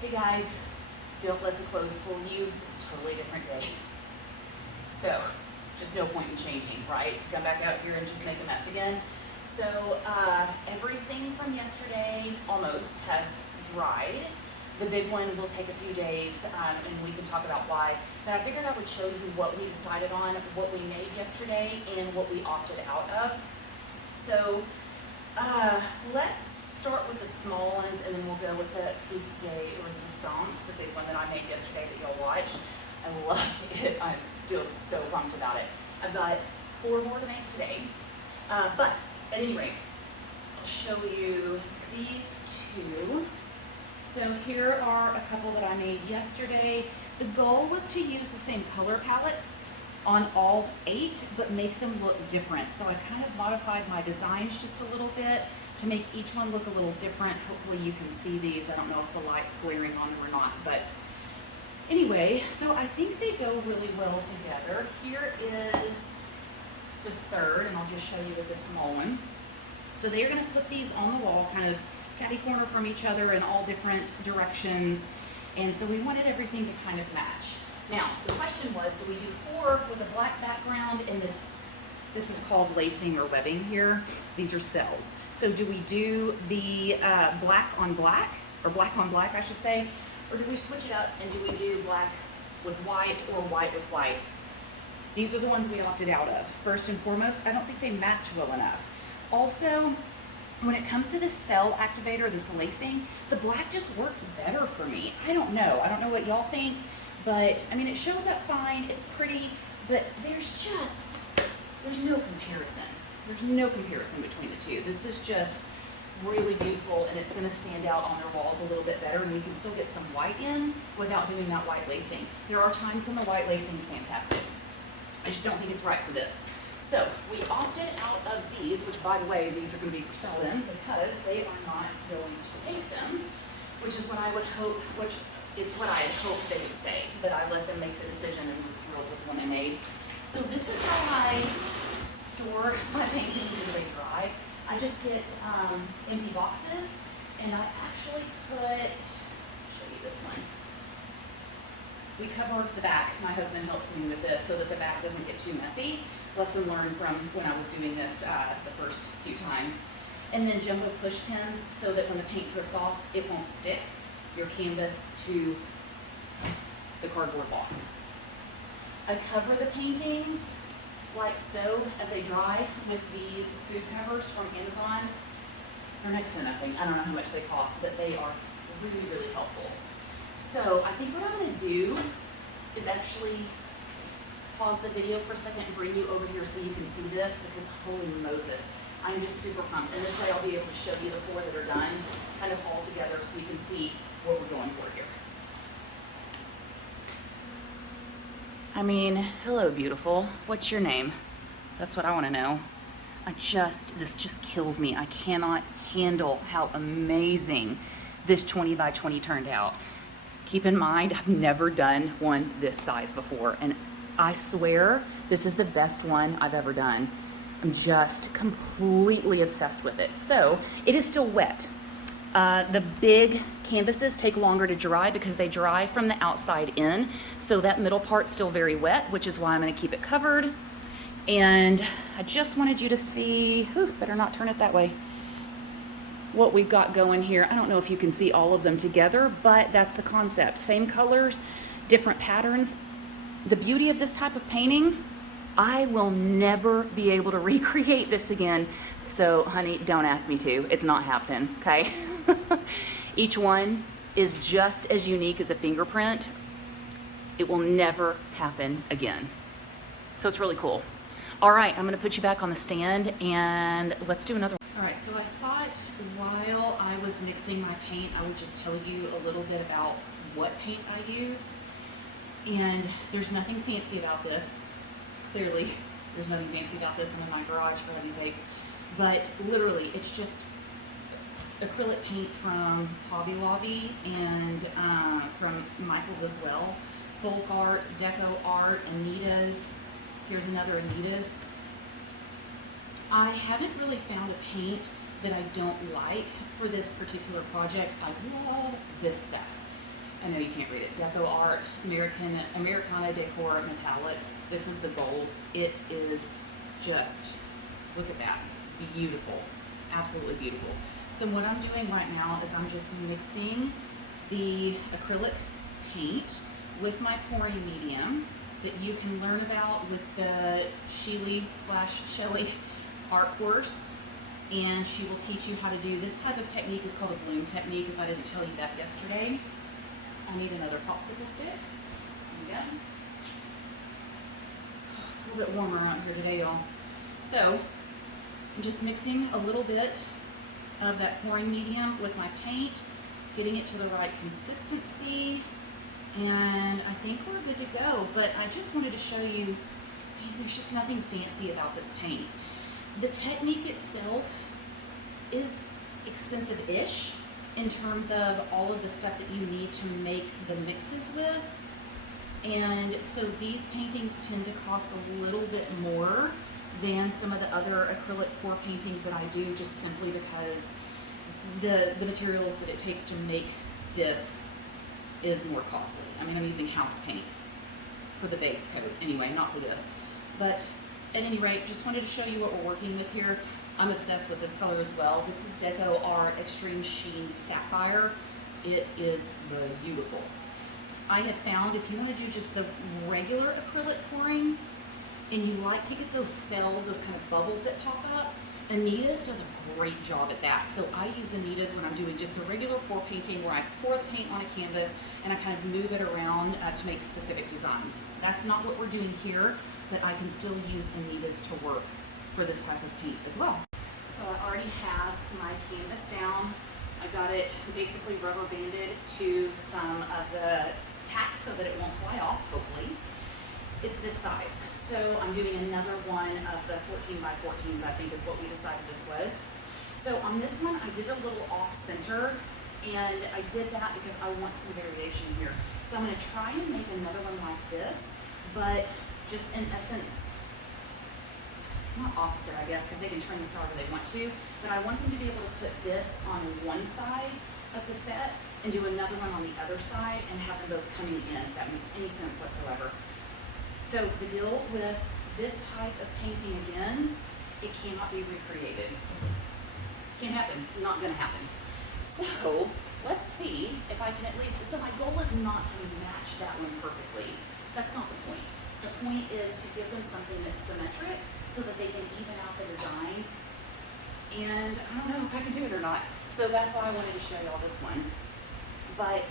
Hey guys, don't let the clothes fool you. It's a totally different day. So, just no point in changing, right? To come back out here and just make a mess again. So, everything from yesterday almost has dried. The big one will take a few days, and we can talk about why. But I figured I would show you what we decided on, what we made yesterday, and what we opted out of. So, let's start with the small ones, and then we'll go with the piece de resistance, the big one that I made yesterday that you'll watch. I love it. I'm still so pumped about it. I've got 4 more to make today. But at any rate, I'll show you these 2. So here are a couple that I made yesterday. The goal was to use the same color palette on all 8, but make them look different. So I kind of modified my designs just a little bit to make each one look a little different. Hopefully you can see these. I don't know if the light's glaring on them or not, but anyway, so I think they go really well together. Here is the third, and I'll just show you with the small one. So they're gonna put these on the wall, kind of catty corner from each other in all different directions. And so we wanted everything to kind of match. Now, the question was, do we do 4 with a black background and this is called lacing or webbing here. These are cells. So do we do the black on black, or black on black, I should say, or do we switch it up and do we do black with white or white with white? These are the ones we opted out of. First and foremost, I don't think they match well enough. Also, when it comes to this cell activator, this lacing, the black just works better for me. I don't know what y'all think, but I mean, it shows up fine, it's pretty, but there's no comparison. There's no comparison between the 2. This is just really beautiful, and it's gonna stand out on their walls a little bit better, and you can still get some white in without doing that white lacing. There are times when the white lacing is fantastic. I just don't think it's right for this. So we opted out of these, which by the way, these are gonna be for sell-in because they are not going to take them, which is what I would hope, which is what I had hoped they would say, but I let them make the decision and was thrilled with the one they made. So this is how I store my paintings as they dry. I just get empty boxes, and I actually I'll show you this one. We cover the back. My husband helps me with this so that the back doesn't get too messy. Lesson learned from when I was doing this the first few times. And then jumbo push pins so that when the paint drips off, it won't stick your canvas to the cardboard box. I cover the paintings like so as they dry with these food covers from Amazon. They're next to nothing. I don't know how much they cost, but they are really, really helpful. So I think what I'm gonna do is actually pause the video for a second and bring you over here so you can see this, because holy Moses, I'm just super pumped. And this way I'll be able to show you the 4 that are done kind of all together so you can see what we're going for here. I mean, hello beautiful. What's your name? That's what I want to know. This just kills me. I cannot handle how amazing this 20 by 20 turned out. Keep in mind, I've never done one this size before, and I swear this is the best one I've ever done. I'm just completely obsessed with it. So it is still wet. The big canvases take longer to dry because they dry from the outside in. So that middle part's still very wet, which is why I'm gonna keep it covered. And I just wanted you to see, better not turn it that way, what we've got going here. I don't know if you can see all of them together, but that's the concept. Same colors, different patterns. The beauty of this type of painting, I will never be able to recreate this again. So honey, don't ask me to. It's not happening, okay? Each one is just as unique as a fingerprint. It will never happen again. So it's really cool. All right, I'm gonna put you back on the stand and let's do another one. All right, so I thought while I was mixing my paint, I would just tell you a little bit about what paint I use. And there's nothing fancy about this. Clearly, there's nothing fancy about this. I'm in my garage, for heaven's sakes. But literally, it's just acrylic paint from Hobby Lobby and from Michaels as well. Folk Art, Deco Art, Anita's. Here's another Anita's. I haven't really found a paint that I don't like for this particular project. I love this stuff. I know you can't read it. Deco Art, Americana Decor Metallics. This is the gold. It is just, look at that, beautiful, absolutely beautiful. So what I'm doing right now is I'm just mixing the acrylic paint with my pouring medium that you can learn about with the Sheely/Shelly art course. And she will teach you how to do this type of technique. Is called a bloom technique, if I didn't tell you that yesterday. I need another popsicle stick. There we go. It's a little bit warmer out here today, y'all. So I'm just mixing a little bit of that pouring medium with my paint, getting it to the right consistency, and I think we're good to go. But I just wanted to show you, there's just nothing fancy about this paint. The technique itself is expensive-ish in terms of all of the stuff that you need to make the mixes with. And so these paintings tend to cost a little bit more than some of the other acrylic pour paintings that I do, just simply because the materials that it takes to make this is more costly. I mean, I'm using house paint for the base coat anyway, not for this. But at any rate, just wanted to show you what we're working with here. I'm obsessed with this color as well. This is Deco Art Extreme Sheen Sapphire. It is beautiful. I have found if you want to do just the regular acrylic pouring and you like to get those cells, those kind of bubbles that pop up, Anita's does a great job at that. So I use Anita's when I'm doing just the regular pour painting, where I pour the paint on a canvas and I kind of move it around to make specific designs. That's not what we're doing here, but I can still use Anita's to work for this type of paint as well. So I already have my canvas down. I got it basically rubber banded to some of the tacks so that it won't fly off, hopefully. It's this size. So I'm doing another one of the 14 by 14s, I think is what we decided this was. So on this one, I did a little off center, and I did that because I want some variation here. So I'm gonna try and make another one like this, but just in essence, not opposite, I guess, because they can turn this however they want to, but I want them to be able to put this on one side of the set and do another one on the other side and have them both coming in, if that makes any sense whatsoever. So the deal with this type of painting, again, it cannot be recreated. Can't happen, not gonna happen. So let's see if I can at least, so my goal is not to match that one perfectly. That's not the point. The point is to give them something that's symmetric so that they can even out the design. And I don't know if I can do it or not. So that's why I wanted to show y'all this one. But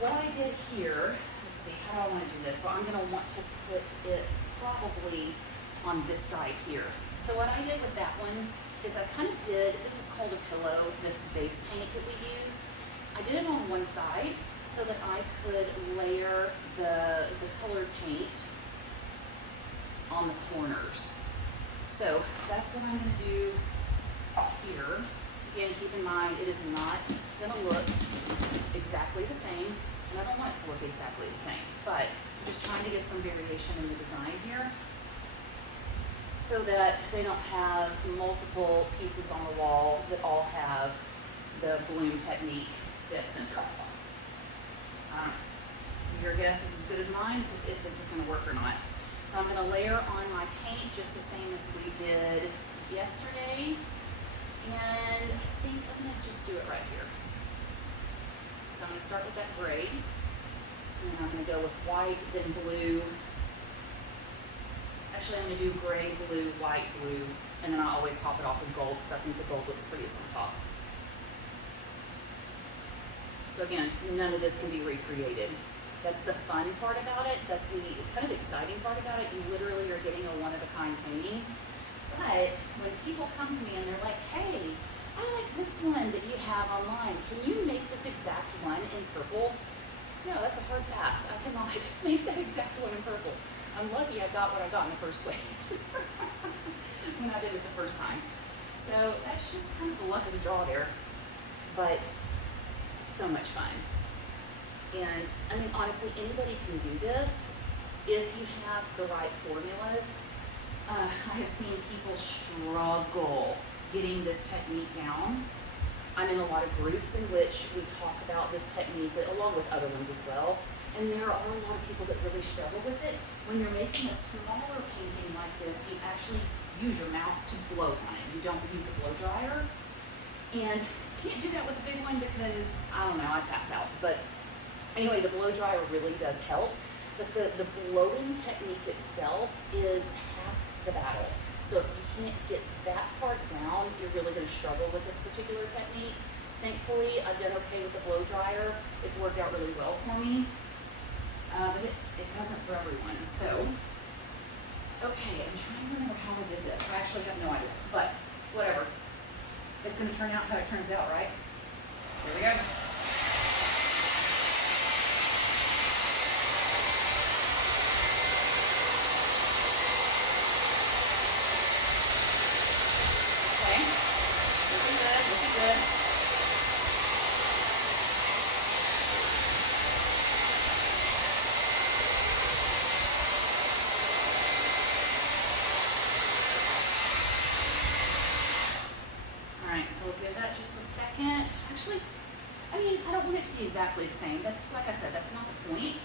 what I did here, let's see, how do I want to do this? So I'm going to want to put it probably on this side here. So what I did with that one is I kind of did, this is called a pillow, this base paint that we use. I did it on one side so that I could layer the colored paint on the corners. So that's what I'm going to do here. Again, keep in mind, it is not going to look exactly the same, and I don't want it to look exactly the same, but I'm just trying to give some variation in the design here so that they don't have multiple pieces on the wall that all have the bloom technique dead center. Your guess is as good as mine if this is going to work or not. So I'm going to layer on my paint just the same as we did yesterday. And I think I'm going to just do it right here. So I'm going to start with that gray. And then I'm going to go with white, then blue. Actually, I'm going to do gray, blue, white, blue. And then I always top it off with gold because I think the gold looks prettiest on top. So again, none of this can be recreated. That's the fun part about it. That's the kind of exciting part about it. You literally are getting a one-of-a-kind painting. But when people come to me and they're like, hey, I like this one that you have online. Can you make this exact one in purple? No, that's a hard pass. I cannot make that exact one in purple. I'm lucky I got what I got in the first place when I did it the first time. So that's just kind of the luck of the draw there. But it's so much fun. And I mean, honestly, anybody can do this if you have the right formulas. I have seen people struggle getting this technique down. I'm in a lot of groups in which we talk about this technique along with other ones as well. And there are a lot of people that really struggle with it. When you're making a smaller painting like this, you actually use your mouth to blow on it. You don't use a blow dryer. And you can't do that with a big one because, I don't know, I pass out. But anyway, the blow dryer really does help. But the blowing technique itself is half the battle. So if you can't get that part down, you're really going to struggle with this particular technique. Thankfully, I've done okay with the blow dryer. It's worked out really well for me. But it doesn't for everyone. So, okay, I'm trying to remember how I did this. I actually have no idea, but whatever. It's going to turn out how it turns out, right? Here we go. Okay, looking good, looking good. So we'll give that just a second. Actually, I mean, I don't want it to be exactly the same. That's, like I said, that's not the point.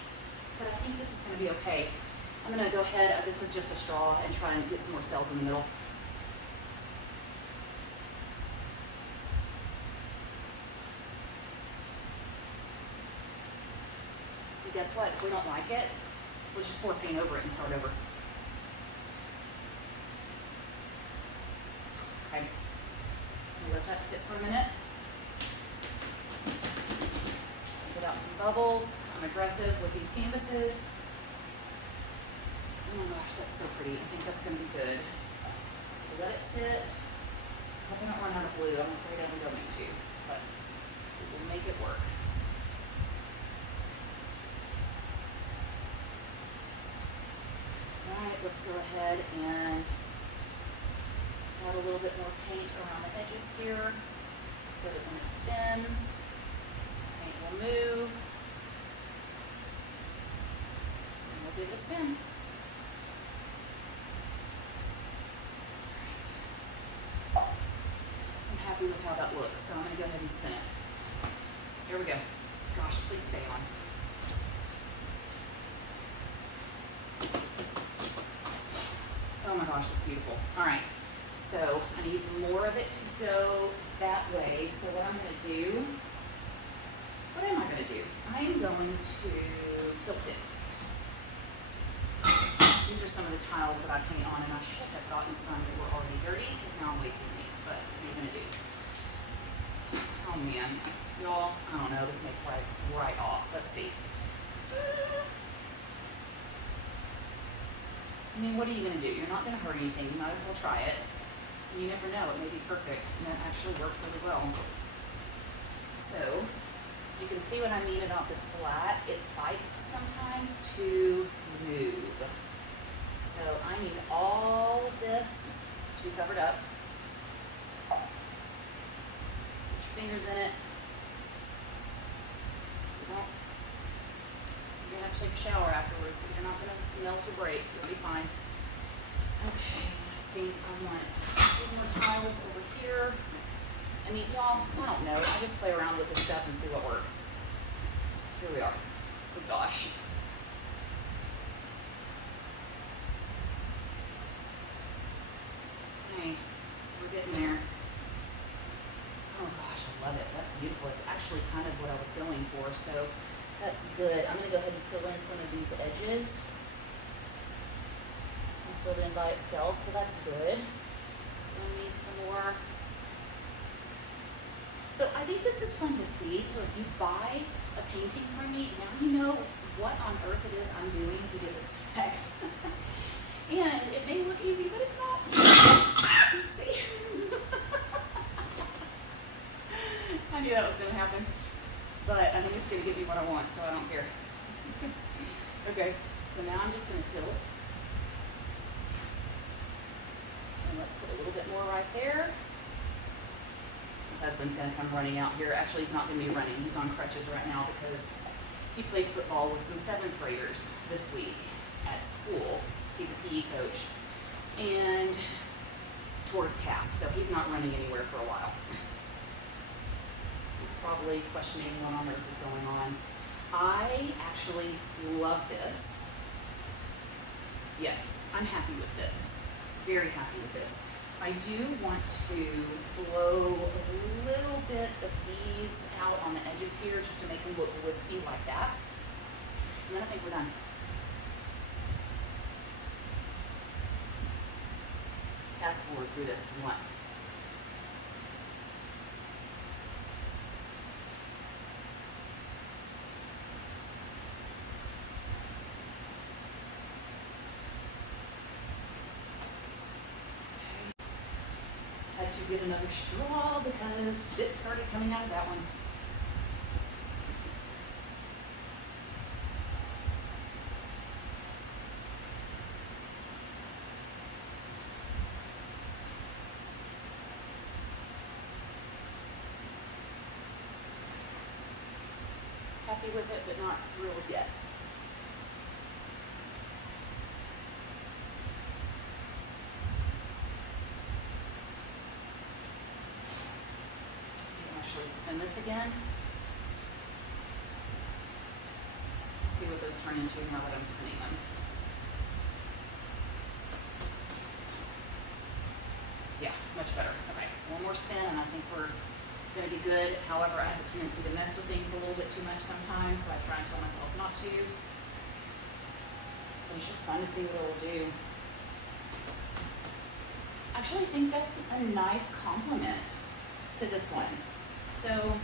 But I think this is going to be okay. I'm going to go ahead, this is just a straw, and try and get some more cells in the middle. And guess what? If we don't like it, we'll just pour paint over it and start over. Okay. Let that sit for a minute. Get out some bubbles. I'm aggressive with these canvases. Oh my gosh, that's so pretty. I think that's going to be good. So let it sit. Hope I don't run out of glue. I'm afraid I'm going to, but we will make it work. All right, let's go ahead and add a little bit more paint around the edges here so that when it spins, this paint will move. And we'll give it a spin. Alright. I'm happy with how that looks, so I'm going to go ahead and spin it. Here we go. Gosh, please stay on. Oh my gosh, it's beautiful. Alright. So I need more of it to go that way. So what I'm going to do, what am I going to do? I am going to tilt it. These are some of the tiles that I paint on, and I should have gotten some that were already dirty because now I'm wasting these, but what are you going to do? Oh man, y'all, I don't know, this may fly right off. Let's see. I mean, what are you going to do? You're not going to hurt anything. You might as well try it. You never know, it may be perfect, and it actually worked really well. So, you can see what I mean about this flat. It fights sometimes to move. So I need all of this to be covered up. Put your fingers in it. You're going to have to take a shower afterwards, but you're not going to melt or break. You'll be fine. Okay. I want a few more tiles over here. I mean, y'all, I don't know. I just play around with this stuff and see what works. Here we are. Oh gosh. Okay, we're getting there. Oh gosh, I love it. That's beautiful. It's actually kind of what I was going for, so that's good. I'm going to go ahead and fill in some of these edges. Filled in by itself, so that's good. Still need some more. So I think this is fun to see. So if you buy a painting from me, now you know what on earth it is I'm doing to get this effect. And it may look easy, but it's not. See? I knew that was going to happen. But I think it's going to give me what I want, so I don't care. Okay, so now I'm just going to tilt. And let's put a little bit more right there. My husband's going to come running out here. Actually, he's not going to be running. He's on crutches right now because he played football with some 7th graders this week at school. He's a PE coach. And tore his calf, so he's not running anywhere for a while. probably questioning what on earth is going on. I actually love this. Yes, I'm happy with this. Very happy with this. I do want to blow a little bit of these out on the edges here just to make them look wispy like that. And then I think we're done. Fast forward through this if you want. Had to get another straw because spit started coming out of that one. Happy with it, but not thrilled yet. Actually spin this again. Let's see what those turn into now that I'm spinning them. Yeah, much better. Okay, one more spin and I think we're gonna be good. However, I have a tendency to mess with things a little bit too much sometimes, so I try and tell myself not to. But it's just fun to see what it'll do. I actually think that's a nice compliment to this one. So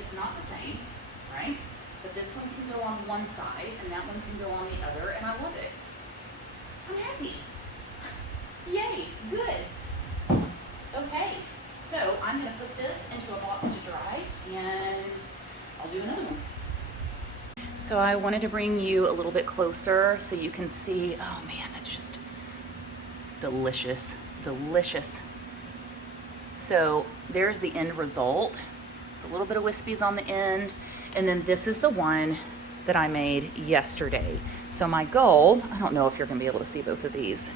it's not the same, right? But this one can go on one side and that one can go on the other, and I love it. I'm happy. Yay, good. Okay, so I'm gonna put this into a box to dry and I'll do another one. So I wanted to bring you a little bit closer so you can see, oh man, that's just delicious, delicious. So there's the end result. A little bit of wispies on the end. And then this is the one that I made yesterday. So my goal, I don't know if you're gonna be able to see both of these,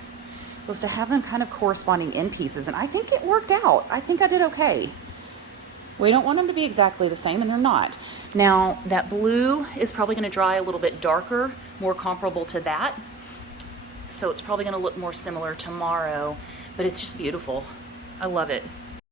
was to have them kind of corresponding end pieces. And I think it worked out. I think I did okay. We don't want them to be exactly the same, and they're not. Now that blue is probably gonna dry a little bit darker, more comparable to that. So it's probably gonna look more similar tomorrow, but it's just beautiful. I love it.